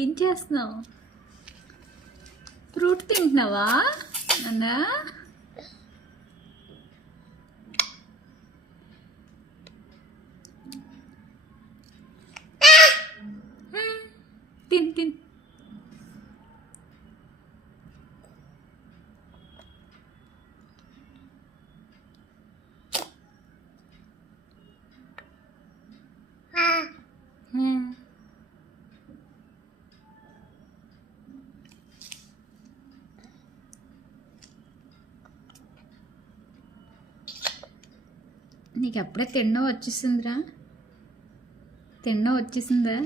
ఏం చేస్తున్నావు? ఫ్రూట్ తింటున్నావా నాన్న? తిన్ తిన్. నీకు అప్పుడే తిన్నో వచ్చేసిందిరా? తిన్నో వచ్చేసిందా?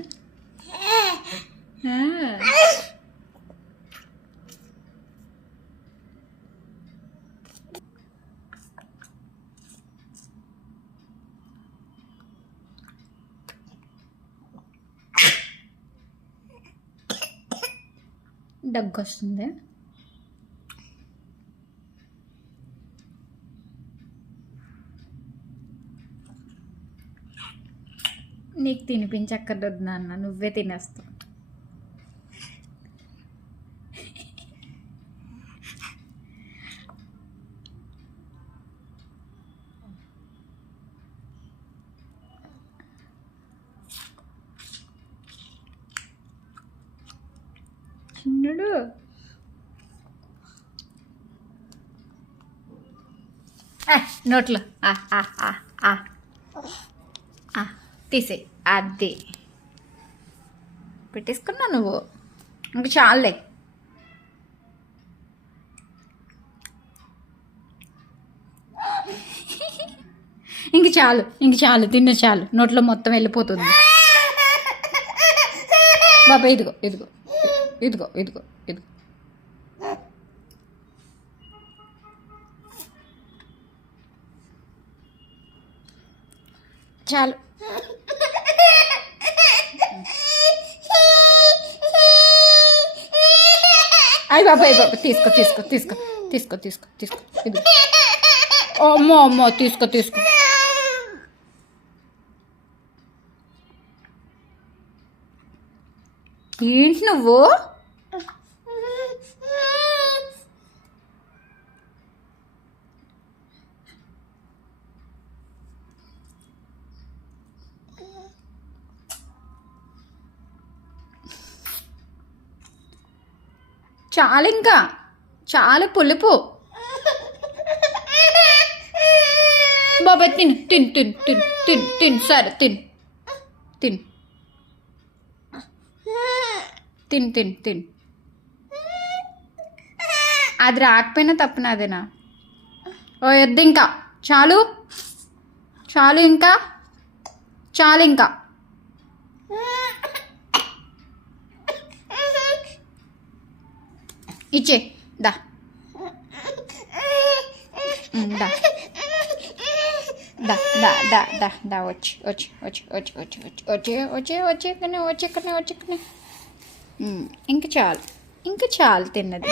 దగ్గు వస్తుంది. నీకు తినిపించక్కర్లేదు నాన్న, నువ్వే తినేస్తావు. చిన్నుడు నోట్లో తీసే అది పెట్టేసుకున్నా నువ్వు. ఇంక చాలులే. ఇంక చాలు తిన్న చాలు. నోట్లో మొత్తం వెళ్ళిపోతుంది. బాబా ఇదిగో ఇదిగో ఇదిగో ఇదిగో ఇదిగో. చాలు. అయ్యి బాబా తీసుకో తీసుకో తీసుకో తీసుకో తీసుకో తీసుకో ఇది. అమ్మో అమ్మో తీసుకో తీసుకో. ఏంటి నువ్వు? చాలు, ఇంకా చాలు పులుపు. బాబా తిను తిన్ తిన్ తిన్ తిన్ తిన్ సరే తిన్ తిన్ తిన్ తిన్ తిన్. అది రాకపోయినా తప్పునాదేనా? ఓ వద్దు, ఇంకా చాలు చాలు, ఇంకా చాలు, ఇంకా ఇచ్చే దా దా దా దా దా దా దా వచ్చి వచ్చి వచ్చి వచ్చి వచ్చి వచ్చి వచ్చి వచ్చి వచ్చి వచ్చి వచ్చి. ఇంకా చాలు, ఇంకా చాలు తిన్నది.